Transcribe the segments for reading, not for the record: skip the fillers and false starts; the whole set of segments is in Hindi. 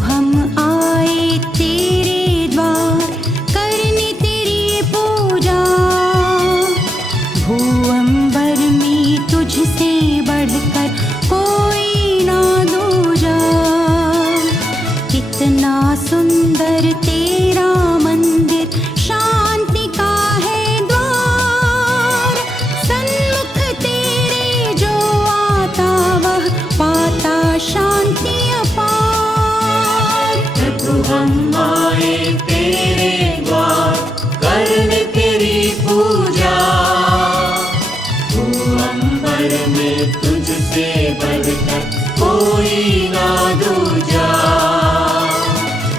हम आए तेरे द्वार करने तेरी पूजा। भूअंबर में तुझसे बढ़कर कोई ना दूजा। कितना सुंदर तेरा मंदिर, शांति का है द्वार। सन्मुख तेरे जो आता वह पाता शांति अपार। प्रभु हम आए तेरे द्वार करने तेरी पूजा। भूअंबर में तुझसे बढ़कर कोई ना दूजा।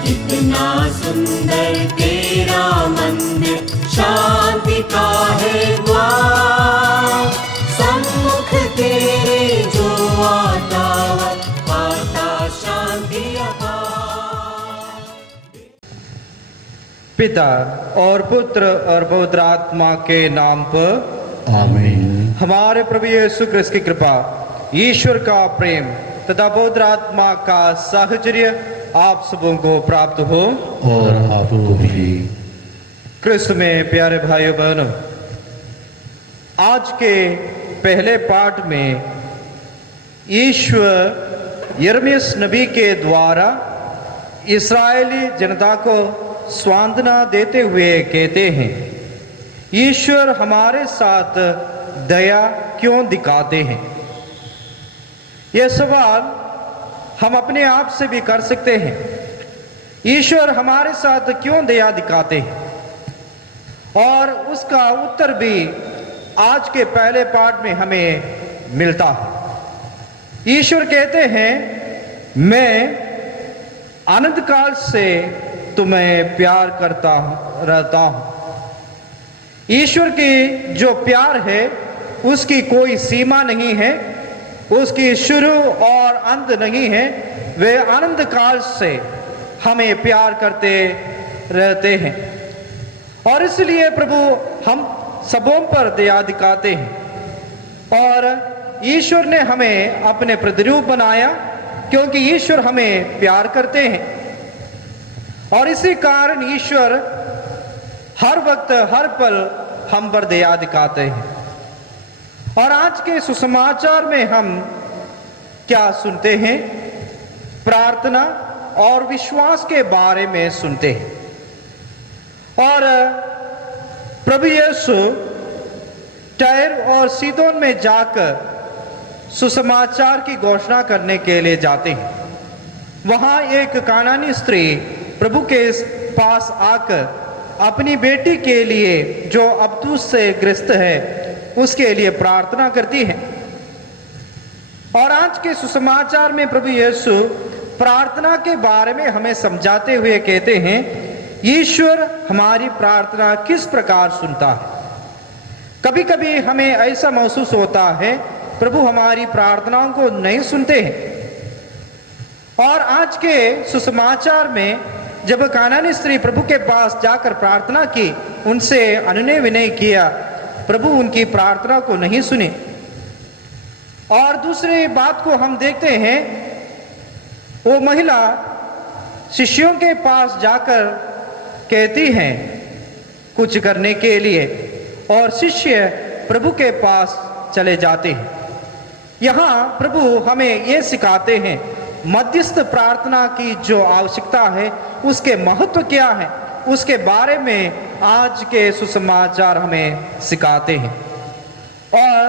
कितना सुंदर तेरा मंदिर, शांति का है द्वार। सन्मुख तेरे जो आता वह पाता शांति अपार। पिता और पुत्र और पवित्र आत्मा के नाम पर आमीन। हमारे प्रभु यीशु क्रिस्त की कृपा, ईश्वर का प्रेम तथा पवित्र आत्मा का साहचर्य आप सबों को प्राप्त हो। और आपको भी। क्रिस्त में प्यारे भाइयों बहनों, आज के पहले पाठ में ईश्वर यिर्मयाह नबी के द्वारा इस्राएली जनता को सांत्वना देते हुए कहते हैं, ईश्वर हमारे साथ दया क्यों दिखाते हैं। यह सवाल हम अपने आप से भी कर सकते हैं, ईश्वर हमारे साथ क्यों दया दिखाते हैं। और उसका उत्तर भी आज के पहले पाठ में हमें मिलता है। ईश्वर कहते हैं, मैं अनंत काल से तुम्हें प्यार करता रहता हूं। ईश्वर की जो प्यार है उसकी कोई सीमा नहीं है, उसकी शुरू और अंत नहीं है। वे अनंत काल से हमें प्यार करते रहते हैं और इसलिए प्रभु हम सबों पर दया दिखाते हैं। और ईश्वर ने हमें अपने प्रतिरूप बनाया क्योंकि ईश्वर हमें प्यार करते हैं। और इसी कारण ईश्वर हर वक्त हर पल हम पर दया दिखाते हैं। और आज के सुसमाचार में हम क्या सुनते हैं? प्रार्थना और विश्वास के बारे में सुनते हैं। और प्रभु यीशु टायर और सीदोन में जाकर सुसमाचार की घोषणा करने के लिए जाते हैं। वहां एक कानानी स्त्री प्रभु के पास आकर अपनी बेटी के लिए जो अबतूस से ग्रस्त है उसके लिए प्रार्थना करती है। और आज के सुसमाचार में प्रभु यीशु प्रार्थना के बारे में हमें समझाते हुए कहते हैं, ईश्वर हमारी प्रार्थना किस प्रकार सुनता है। कभी कभी हमें ऐसा महसूस होता है प्रभु हमारी प्रार्थनाओं को नहीं सुनते हैं। और आज के सुसमाचार में जब कानानी स्त्री प्रभु के पास जाकर प्रार्थना की, उनसे अनुनय विनय किया, प्रभु उनकी प्रार्थना को नहीं सुने। और दूसरी बात को हम देखते हैं, वो महिला शिष्यों के पास जाकर कहती हैं कुछ करने के लिए और शिष्य प्रभु के पास चले जाते हैं। यहाँ प्रभु हमें ये सिखाते हैं मध्यस्थ प्रार्थना की जो आवश्यकता है उसके महत्व क्या है, उसके बारे में आज के सुसमाचार हमें सिखाते हैं। और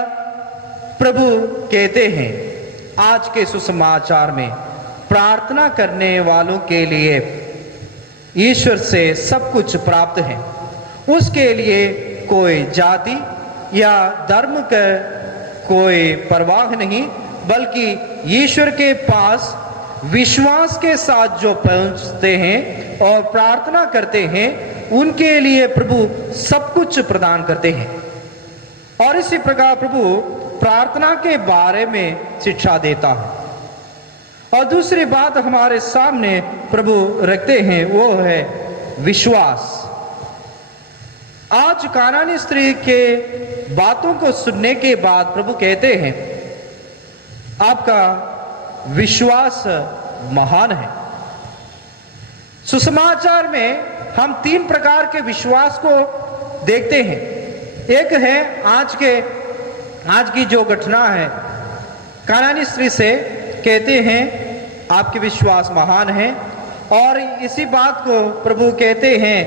प्रभु कहते हैं आज के सुसमाचार में प्रार्थना करने वालों के लिए ईश्वर से सब कुछ प्राप्त है। उसके लिए कोई जाति या धर्म का कोई परवाह नहीं, बल्कि ईश्वर के पास विश्वास के साथ जो पहुंचते हैं और प्रार्थना करते हैं उनके लिए प्रभु सब कुछ प्रदान करते हैं। और इसी प्रकार प्रभु प्रार्थना के बारे में शिक्षा देता है। और दूसरी बात हमारे सामने प्रभु रखते हैं वो है विश्वास। आज कानानी स्त्री के बातों को सुनने के बाद प्रभु कहते हैं आपका विश्वास महान है। सुसमाचार में हम 3 प्रकार के विश्वास को देखते हैं। एक है आज की जो घटना है, कानानी स्त्री से कहते हैं आपके विश्वास महान है, और इसी बात को प्रभु कहते हैं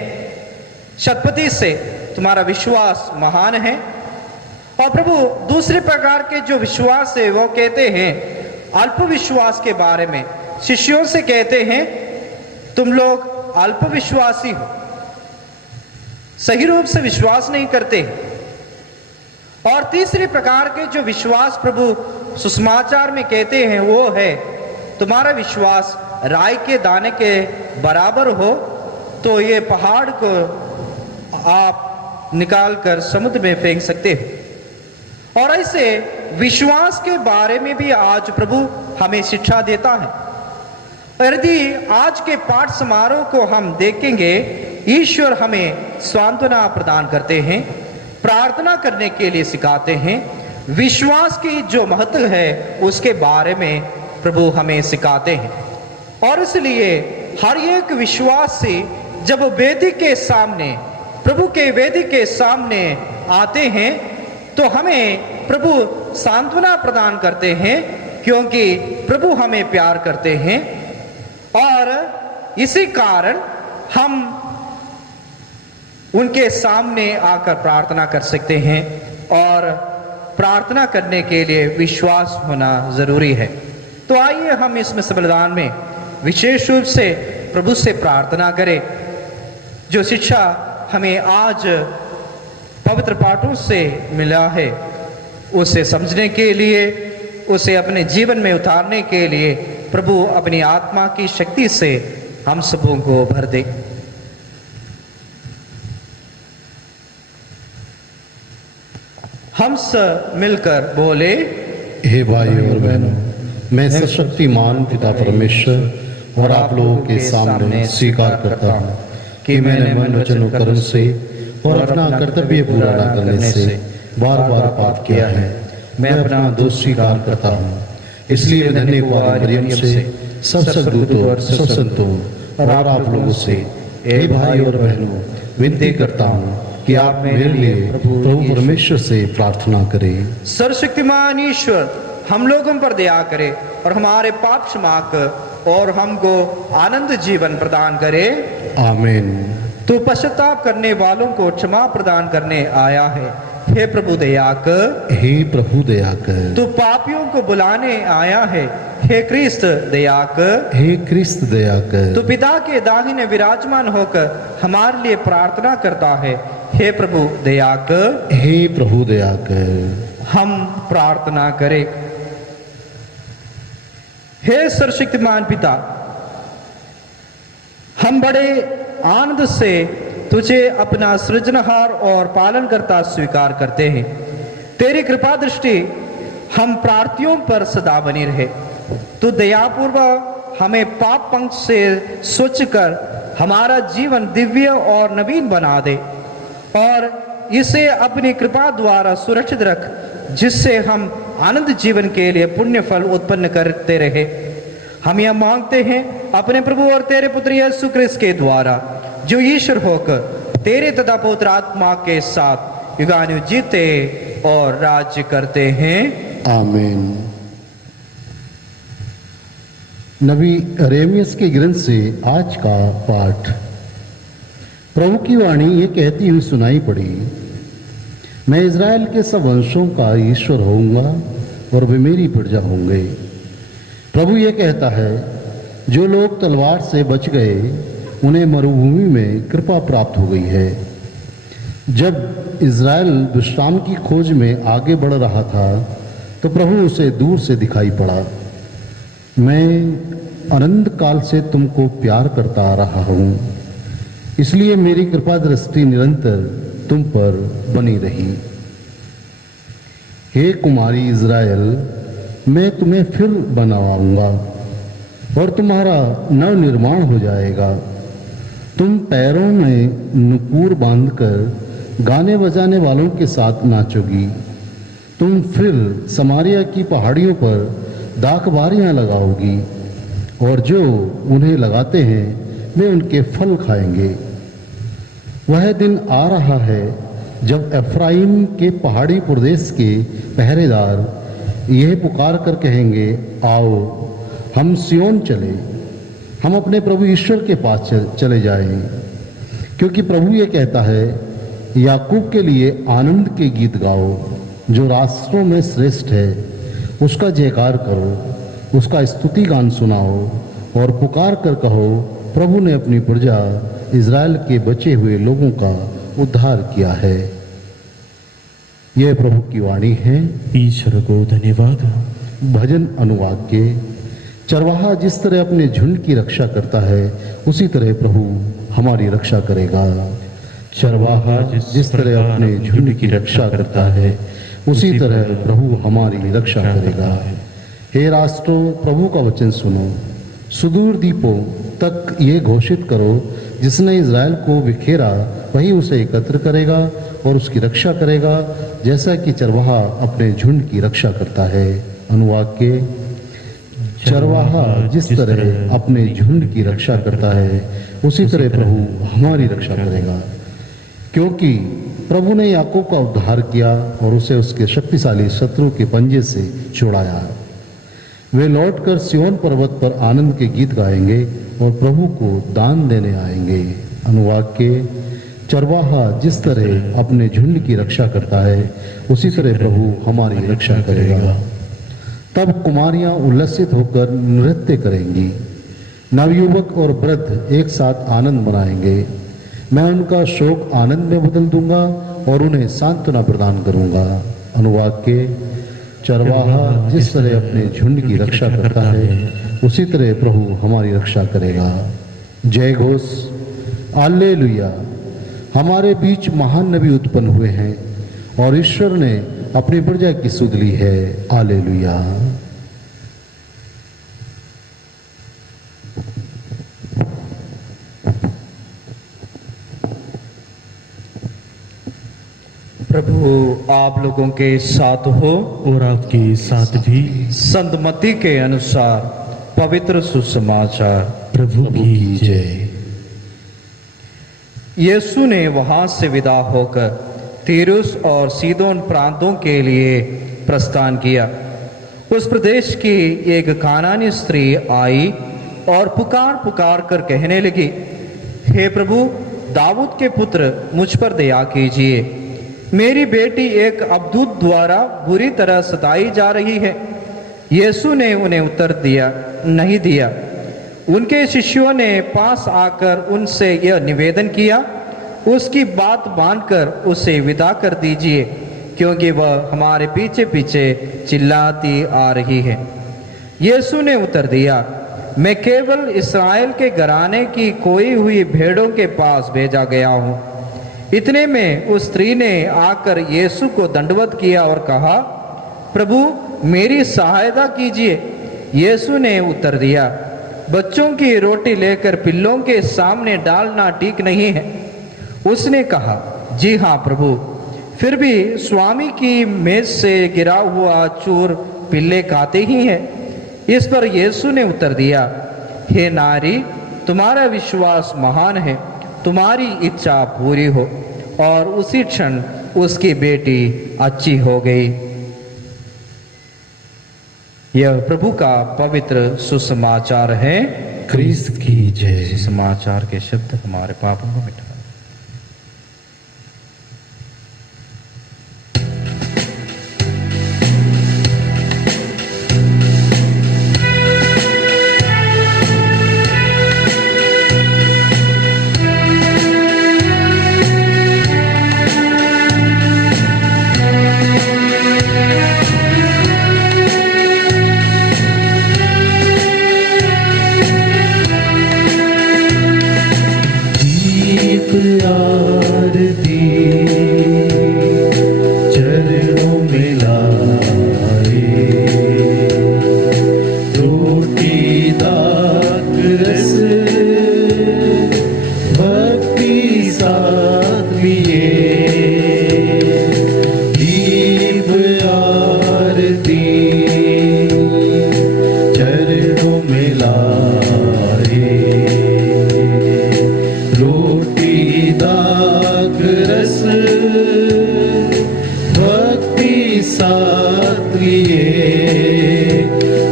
शतपति से, तुम्हारा विश्वास महान है। और प्रभु दूसरे प्रकार के जो विश्वास है वो कहते हैं अल्प विश्वास के बारे में। शिष्यों से कहते हैं तुम लोग अल्प विश्वासी हो, सही रूप से विश्वास नहीं करते। और तीसरे प्रकार के जो विश्वास प्रभु सुसमाचार में कहते हैं वो है तुम्हारा विश्वास राई के दाने के बराबर हो तो ये पहाड़ को आप निकाल कर समुद्र में फेंक सकते हो। और ऐसे विश्वास के बारे में भी आज प्रभु हमें शिक्षा देता है। यदि आज के पाठ समारोह को हम देखेंगे, ईश्वर हमें सांत्वना प्रदान करते हैं, प्रार्थना करने के लिए सिखाते हैं, विश्वास की जो महत्व है उसके बारे में प्रभु हमें सिखाते हैं। और इसलिए हर एक विश्वासी जब वेदी के सामने, प्रभु के वेदी के सामने आते हैं तो हमें प्रभु सांत्वना प्रदान करते हैं, क्योंकि प्रभु हमें प्यार करते हैं। और इसी कारण हम उनके सामने आकर प्रार्थना कर सकते हैं, और प्रार्थना करने के लिए विश्वास होना जरूरी है। तो आइए हम इस मिस्र बलिदान में विशेष रूप से प्रभु से प्रार्थना करें। जो शिक्षा हमें आज पवित्र पाठों से मिला है उसे समझने के लिए, उसे अपने जीवन में उतारने के लिए प्रभु अपनी आत्मा की शक्ति से हम सबों को भर दे। हम सब मिलकर बोले, हे भाइयों और बहनों, मैं सशक्तिमान पिता परमेश्वर और आप लोगों के सामने स्वीकार करता हूँ कि मैंने मन वचन और कर्म से और अपना कर्तव्य पूरा न करने से बार बार पाप किया है। मैं अपना दोष स्वीकार करता हूँ। इसलिए मैं धन्यवाद मरियम से, सब सद्दूतों और सब संतों और आप लोगों से, हे भाई और बहनों, विनती करता हूँ कि आप मेरे लिए प्रभु परमेश्वर से प्रार्थना करें। सर्वशक्तिमान ईश्वर हम लोगों पर दया करे और हमारे पाप क्षमा कर और हमको आनंद जीवन प्रदान करे। आमीन। तो पश्चाताप करने वालों को क्षमा प्रदान करने आया है, हे प्रभु दया कर। हे प्रभु दया कर। तो पापियों को बुलाने आया है, हे क्रिस्त दया कर। हे क्रिस्त दया कर। तो पिता के दाहिने विराजमान होकर हमारे लिए प्रार्थना करता है, हे प्रभु दया कर। हे प्रभु दया कर। हम प्रार्थना करें। हे सर्वशक्तिमान पिता, हम बड़े आनंद से तुझे अपना सृजनहार और पालनकर्ता स्वीकार करते हैं। तेरी कृपा दृष्टि हम प्रार्थियों पर सदा बनी रहे। तू दयापूर्वक हमें पाप पंख से स्वच्छ कर हमारा जीवन दिव्य और नवीन बना दे, और इसे अपनी कृपा द्वारा सुरक्षित रख, जिससे हम आनंद जीवन के लिए पुण्य फल उत्पन्न करते रहे। हम यह मांगते हैं अपने प्रभु और तेरे पुत्र यीशु क्रिस्त के द्वारा, जो ईश्वर होकर तेरे तथा पवित्र आत्मा के साथ युगानुयुग जीते और राज्य करते हैं। आमीन। नबी यिर्मयाह के ग्रंथ से आज का पाठ। प्रभु की वाणी ये कहती हुई सुनाई पड़ी, मैं इज़राइल के सब वंशों का ईश्वर होऊंगा और वे मेरी प्रजा होंगे। प्रभु ये कहता है, जो लोग तलवार से बच गए उन्हें मरुभूमि में कृपा प्राप्त हो गई है। जब इज़राइल विश्राम की खोज में आगे बढ़ रहा था तो प्रभु उसे दूर से दिखाई पड़ा। मैं अनंत काल से तुमको प्यार करता आ रहा हूँ, इसलिए मेरी कृपा दृष्टि निरंतर तुम पर बनी रही। हे कुमारी इज़राइल, मैं तुम्हें फिर बनाऊंगा और तुम्हारा नव निर्माण हो जाएगा। तुम पैरों में नुपुर बांधकर गाने बजाने वालों के साथ नाचोगी। तुम फिर समारिया की पहाड़ियों पर दाखबारियां लगाओगी, और जो उन्हें लगाते हैं वे उनके फल खाएंगे। वह दिन आ रहा है जब एफ्राइम के पहाड़ी प्रदेश के पहरेदार यह पुकार कर कहेंगे, आओ हम सियोन चले, हम अपने प्रभु ईश्वर के पास चले जाएं। क्योंकि प्रभु ये कहता है, याकूब के लिए आनंद के गीत गाओ, जो राष्ट्रों में श्रेष्ठ है उसका जयकार करो, उसका स्तुति गान सुनाओ और पुकार कर कहो, प्रभु ने अपनी प्रजा इज़राइल के बचे हुए लोगों का उद्धार किया है। यह प्रभु की वाणी है। ईश्वर को धन्यवाद। भजन अनुवाद के चरवाहा जिस तरह अपने झुंड की रक्षा करता है, उसी तरह प्रभु हमारी रक्षा करेगा। चरवाहा जिस तरह अपने झुंड की रक्षा करता है, उसी तरह प्रभु हमारी रक्षा करेगा। हे राष्ट्रों, प्रभु का वचन सुनो, सुदूर द्वीपों तक ये घोषित करो, जिसने इज़राइल को बिखेरा वही उसे एकत्र करेगा और उसकी रक्षा करेगा, जैसा कि चरवाहा अपने झुंड की रक्षा करता है। अनुवाद के चरवाहा जिस तरह अपने झुंड की रक्षा करता है, उसी तरह प्रभु हमारी रक्षा करेगा। क्योंकि प्रभु ने याकूब का उद्धार किया और उसे उसके शक्तिशाली शत्रु के पंजे से छुड़ाया। वे लौटकर सियोन पर्वत पर आनंद के गीत गाएंगे और प्रभु को दान देने आएंगे। अनुवाद के चरवाहा जिस तरह अपने झुंड की रक्षा करता है, उसी तरह प्रभु हमारी रक्षा करेगा। तब कुमारियां उल्लसित होकर नृत्य करेंगी, नवयुवक और वृद्ध एक साथ आनंद मनाएंगे। मैं उनका शोक आनंद में बदल दूंगा और उन्हें सांत्वना प्रदान करूंगा। अनुवाद के चरवाहा जिस तरह अपने झुंड की रक्षा करता है, उसी तरह प्रभु हमारी रक्षा करेगा। जय घोष, हालेलुया। हमारे बीच महान नबी उत्पन्न हुए हैं और ईश्वर ने अपनी प्रजा की सुध ली है। हालेलुया। प्रभु आप लोगों के साथ हो और आपके साथ भी। संत मत्ती के अनुसार पवित्र सुसमाचार। प्रभु की जय। यीशु ने वहां से विदा होकर तीरुस और सीदोन प्रांतों के लिए प्रस्थान किया। उस प्रदेश की एक कानानी स्त्री आई और पुकार पुकार कर कहने लगी, हे प्रभु, दाऊद के पुत्र, मुझ पर दया कीजिए। मेरी बेटी एक अबदूत द्वारा बुरी तरह सताई जा रही है। यीशु ने उन्हें उत्तर नहीं दिया। उनके शिष्यों ने पास आकर उनसे यह निवेदन किया, उसकी बात मानकर उसे विदा कर दीजिए, क्योंकि वह हमारे पीछे पीछे चिल्लाती आ रही है। यीशु ने उत्तर दिया, मैं केवल इस्राएल के घराने की खोई हुई भेड़ों के पास भेजा गया हूँ। इतने में उस स्त्री ने आकर यीशु को दंडवत किया और कहा, प्रभु मेरी सहायता कीजिए। यीशु ने उत्तर दिया, बच्चों की रोटी लेकर पिल्लों के सामने डालना ठीक नहीं है। उसने कहा, जी हाँ प्रभु, फिर भी स्वामी की मेज से गिरा हुआ चूर पिल्ले खाते ही हैं। इस पर यीशु ने उत्तर दिया, हे नारी, तुम्हारा विश्वास महान है, तुम्हारी इच्छा पूरी हो। और उसी क्षण उसकी बेटी अच्छी हो गई। यह प्रभु का पवित्र सुसमाचार है। क्रिस्त की जय। सुसमाचार के शब्द हमारे पापों को मिटा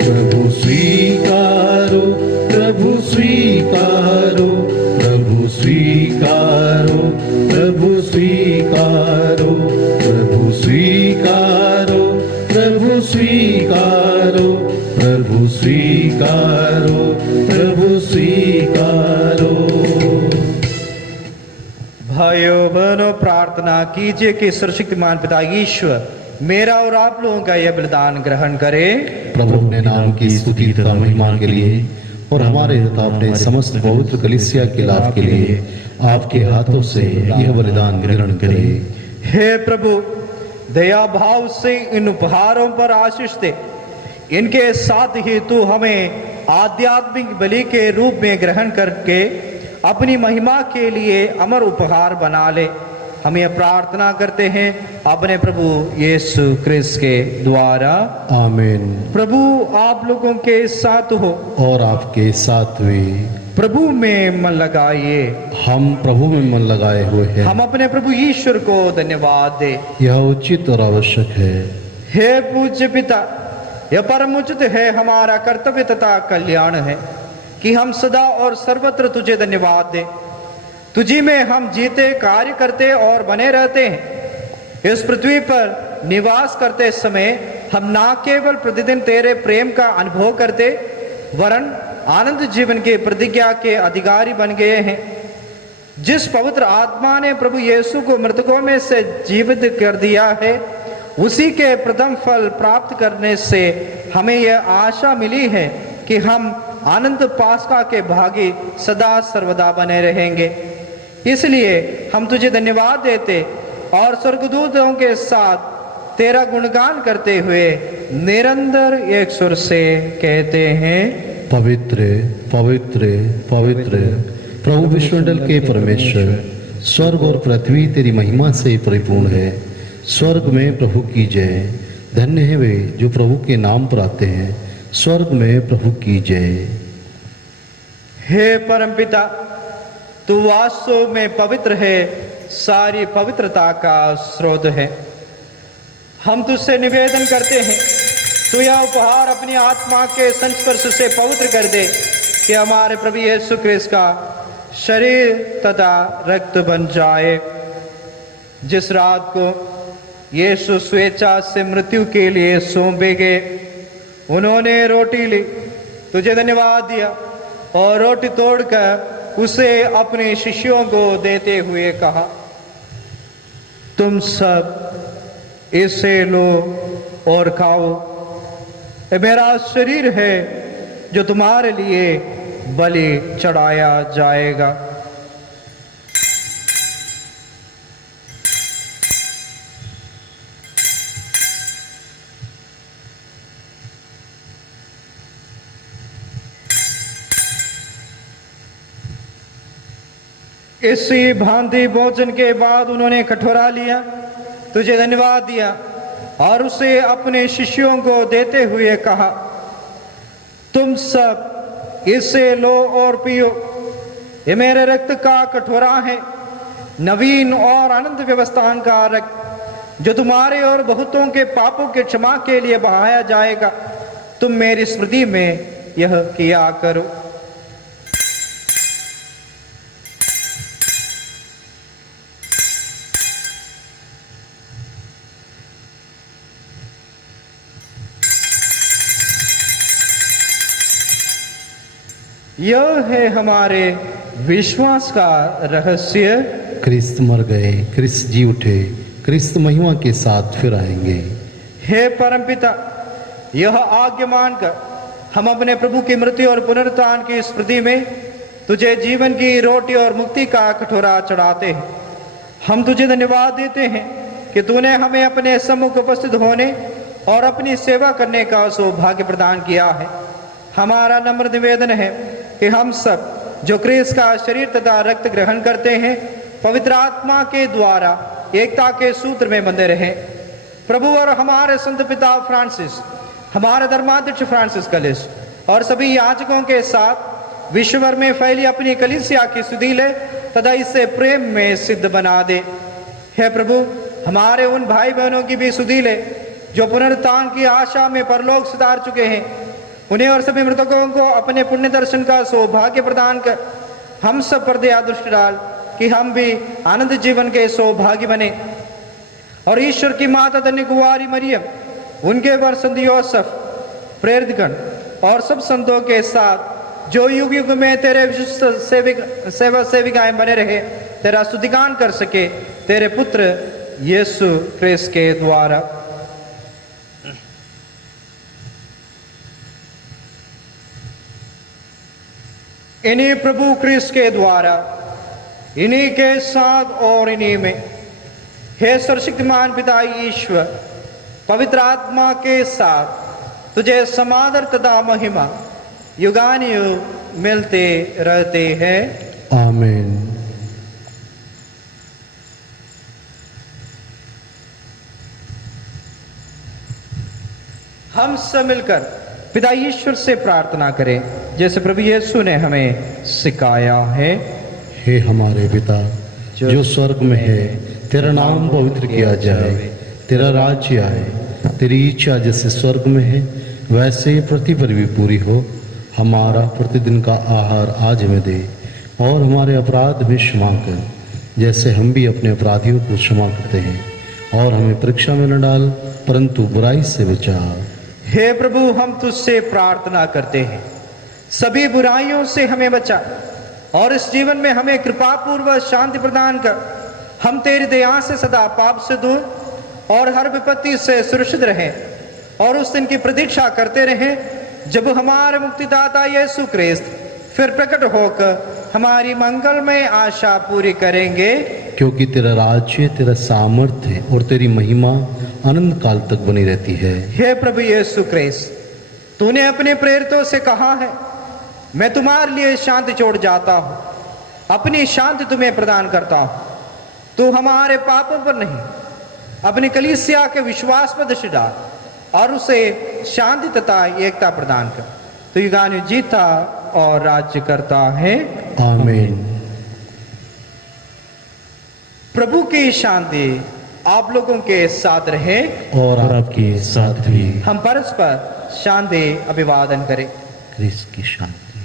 प्रभु स्वीकारो, प्रभु स्वीकारो, प्रभु स्वीकारो, प्रभु स्वीकारो, प्रभु स्वीकारो, प्रभु स्वीकारो, प्रभु स्वीकारो, प्रभु स्वीकारो। भाइयों बहनों, प्रार्थना कीजिए कि सर्वशक्तिमान पिता ईश्वर मेरा और आप लोगों का यह बलिदान ग्रहण करे। प्रभु अपने नाम की स्तुति तथा महिमा के लिए और हमारे तथा अपने समस्त पवित्र कलीसिया के लाभ के लिए आपके हाथों से यह बलिदान ग्रहण करे। हे प्रभु, दया भाव से इन उपहारों पर आशीष दे। इनके साथ ही तू हमें आध्यात्मिक बलि के रूप में ग्रहण करके अपनी महिमा के लिए अमर उपहार बना ले। हम यह प्रार्थना करते हैं अपने प्रभु यीशु क्रिस्त के द्वारा। आमीन। प्रभु आप लोगों के साथ हो और आपके साथ भी। प्रभु में मन लगाइए। हम प्रभु में मन लगाए हुए हैं। हम अपने प्रभु ईश्वर को धन्यवाद दे। यह उचित और आवश्यक है। हे पूज्य पिता, यह परम उचित है, हमारा कर्तव्य तथा कल्याण है कि हम सदा और सर्वत्र तुझे धन्यवाद दें। तुझी में हम जीते, कार्य करते और बने रहते हैं। इस पृथ्वी पर निवास करते समय हम ना केवल प्रतिदिन तेरे प्रेम का अनुभव करते, वरन आनंद जीवन की प्रतिज्ञा के अधिकारी बन गए हैं। जिस पवित्र आत्मा ने प्रभु यीशु को मृतकों में से जीवित कर दिया है, उसी के प्रथम फल प्राप्त करने से हमें यह आशा मिली है कि हम आनंद पास्का के भागी सदा सर्वदा बने रहेंगे। इसलिए हम तुझे धन्यवाद देते और स्वर्गदूतों के साथ तेरा गुणगान करते हुए निरंतर एक सुर से कहते हैं, पवित्र पवित्र पवित्र प्रभु विश्वमंडल के परमेश्वर, स्वर्ग और पृथ्वी तेरी महिमा से परिपूर्ण है। स्वर्ग में प्रभु की जय। धन्य है वे जो प्रभु के नाम पर आते हैं। स्वर्ग में प्रभु की जय। हे परमपिता, तू वास्तव में पवित्र है, सारी पवित्रता का स्रोत है। हम तुझसे निवेदन करते हैं, तू यह उपहार अपनी आत्मा के संस्पर्श से पवित्र कर दे कि हमारे प्रभु यीशु क्रिस्त का शरीर तथा रक्त बन जाए। जिस रात को यीशु स्वेच्छा से मृत्यु के लिए सौंपे गए, उन्होंने रोटी ली, तुझे धन्यवाद दिया और रोटी तोड़कर उसे अपने शिष्यों को देते हुए कहा, तुम सब इसे लो और खाओ। ये मेरा शरीर है जो तुम्हारे लिए बलि चढ़ाया जाएगा। इसी भांति भोजन के बाद उन्होंने कटोरा लिया, तुझे धन्यवाद दिया और उसे अपने शिष्यों को देते हुए कहा, तुम सब इसे लो और पियो। ये मेरे रक्त का कटोरा है, नवीन और अनंत व्यवस्था का रक्त, जो तुम्हारे और बहुतों के पापों के क्षमा के लिए बहाया जाएगा। तुम मेरी स्मृति में यह किया करो। यह है हमारे विश्वास का रहस्य। क्रिस्त मर गए, क्रिस्त जी उठे, क्रिस्त महिमा के साथ फिर आएंगे। हे परमपिता, यह आज्ञा मानकर हम अपने प्रभु की मृत्यु और पुनरुत्थान की स्मृति में तुझे जीवन की रोटी और मुक्ति का कटोरा चढ़ाते हैं। हम तुझे धन्यवाद देते हैं कि तूने हमें अपने सम्मुख उपस्थित होने और अपनी सेवा करने का सौभाग्य प्रदान किया है। हमारा नम्र निवेदन है कि हम सब जो क्रिस्त का शरीर तथा रक्त ग्रहण करते हैं, पवित्र आत्मा के द्वारा एकता के सूत्र में बंधे रहें। प्रभु और हमारे संत पिता फ्रांसिस, हमारे धर्माध्यक्ष फ्रांसिस कलिस और सभी याजकों के साथ विश्व भर में फैली अपनी कलीसिया की सुधि ले तथा इसे प्रेम में सिद्ध बना दे। हे प्रभु, हमारे उन भाई बहनों की भी सुधि ले जो पुनरुत्थान की आशा में परलोक सुधार चुके हैं, उन्हें और सभी मृतकों को अपने पुण्य दर्शन का सौभाग्य प्रदान कर हम सब पर दया दृष्टि डाल कि हम भी आनंद जीवन के सौभाग्य बने। और ईश्वर की माता धन्य कुंवारी मरियम, उनके वर संत योसेफ, प्रेरितगण और सब संतों के साथ जो युग युग में तेरे विशिष्ट सेवा सेविकाएं बने रहे, तेरा स्तुतिगान कर सके, तेरे पुत्र यीशु ख्रिस्त के द्वारा। इन्हीं प्रभु ख्रिस्त के द्वारा, इन्हीं के साथ और इन्हीं में, हे सर्वशक्तिमान पिता ईश्वर, पवित्र आत्मा के साथ तुझे समादर तथा महिमा युगानुयुग मिलते रहते हैं। आमीन। हम सब मिलकर पिता ईश्वर से प्रार्थना करें जैसे प्रभु यीशु ने हमें सिखाया है। हे हमारे पिता जो स्वर्ग में है, तेरा नाम पवित्र किया जाए, तेरा राज्य आए, तेरी इच्छा जैसे स्वर्ग में है वैसे पृथ्वी पर भी पूरी हो। हमारा प्रतिदिन का आहार आज हमें दे, और हमारे अपराध भी क्षमा कर जैसे हम भी अपने अपराधियों को क्षमा करते हैं, और हमें परीक्षा में न डाल परंतु बुराई से बचा। हे प्रभु, हम तुझसे प्रार्थना करते हैं, सभी बुराइयों से हमें बचा और इस जीवन में हमें कृपा पूर्वक शांति प्रदान कर। हम तेरी दया से सदा पाप से दूर और हर विपत्ति से सुरक्षित रहें, और उस दिन की प्रतीक्षा करते रहें जब हमारे मुक्तिदाता यीशु ख्रिस्त फिर प्रकट होकर हमारी मंगलमय आशा पूरी करेंगे। क्योंकि तेरा राज्य, तेरा सामर्थ्य और तेरी महिमा अनंत काल तक बनी रहती है। हे प्रभु यीशु ख्रिस्त, तूने अपने प्रेरितों से कहा है, मैं तुम्हारे लिए शांति छोड़ जाता हूँ, अपनी शांति तुम्हें प्रदान करता हूँ। तू हमारे पापों पर नहीं, अपनी कलीसिया के विश्वास पर दृष्टि डाल और उसे शांति तथा एकता प्रदान कर। तू युगानुयुग जीता और राज्य करता है। आमीन। प्रभु की शांति आप लोगों के साथ रहे और आपके साथ भी। हम परस्पर शांति अभिवादन करें। ख्रिस्त की शांति।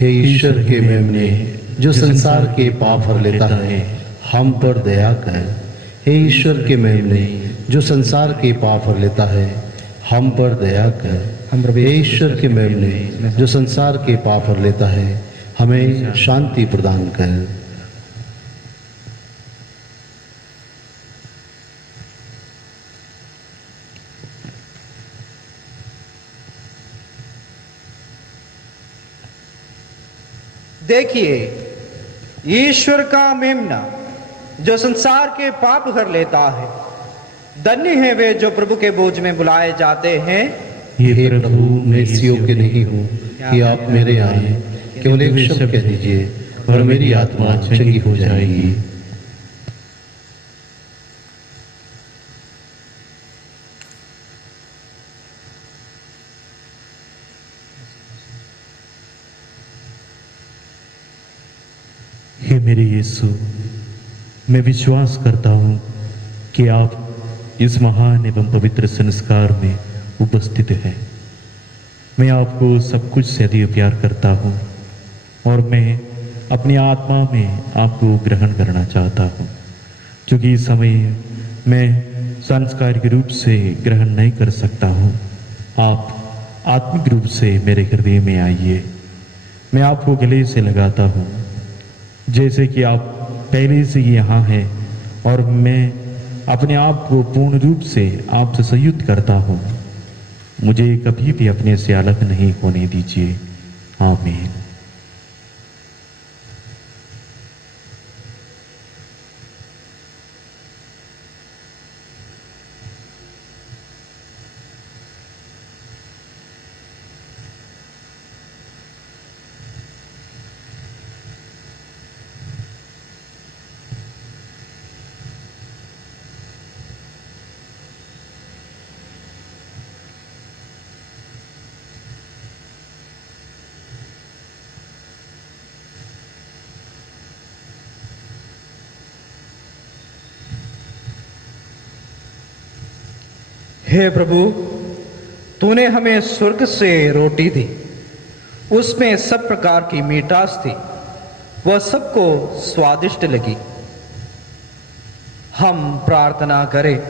हे ईश्वर के मेमने, जो संसार के पाप हर लेता है, हम पर दया कर। हे ईश्वर के मेमने, जो संसार के पाप हर लेता है, हम पर दया कर। हे ईश्वर के मेमने, जो संसार के पाप हर लेता है, हमें शांति प्रदान कर। देखिए, ईश्वर का मेमना जो संसार के पाप हर लेता है। धन्य है वे जो प्रभु के बोझ में बुलाए जाते हैं। हे प्रभु, मैं इस योग्य नहीं हूँ कि आप मेरे आए, केवल एक शब्द कह दीजिए और मेरी आत्मा चंगी हो जाएगी। हे मेरे यीशु, मैं विश्वास करता हूँ कि आप इस महान एवं पवित्र संस्कार में उपस्थित हैं। मैं आपको सब कुछ से अधिक प्यार करता हूँ और मैं अपनी आत्मा में आपको ग्रहण करना चाहता हूँ, क्योंकि इस समय मैं सांस्कारिक रूप से ग्रहण नहीं कर सकता हूँ। आप आत्मिक रूप से मेरे हृदय में आइए। मैं आपको गले से लगाता हूँ जैसे कि आप पहले से ही यहाँ हैं, और मैं अपने आप को पूर्ण रूप से आपसे संयुक्त करता हूँ। मुझे कभी भी अपने से अलग नहीं होने दीजिए। आमीन। हे प्रभु, तूने हमें स्वर्ग से रोटी दी, उसमें सब प्रकार की मिठास थी, वह सबको स्वादिष्ट लगी। हम प्रार्थना करें।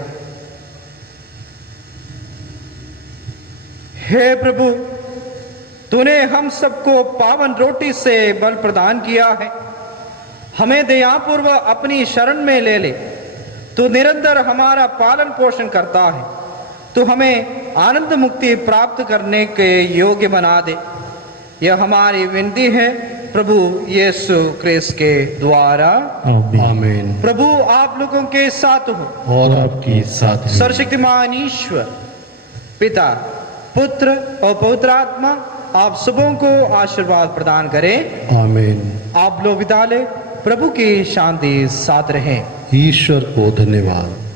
हे प्रभु, तूने हम सबको पावन रोटी से बल प्रदान किया है, हमें दयापूर्वक अपनी शरण में ले ले। तू निरंतर हमारा पालन पोषण करता है, तू हमें आनंद मुक्ति प्राप्त करने के योग्य बना दे। यह हमारी विनती है प्रभु यीशु क्रिस्त के द्वारा। आमीन। आमीन। प्रभु आप लोगों के साथ हो और आपकी साथ में। सर्वशक्तिमान ईश्वर पिता, पुत्र और पवित्र आत्मा आप सबों को आशीर्वाद प्रदान करें। आमीन। आप लोग विदा लें। प्रभु की शांति साथ रहे। ईश्वर को धन्यवाद।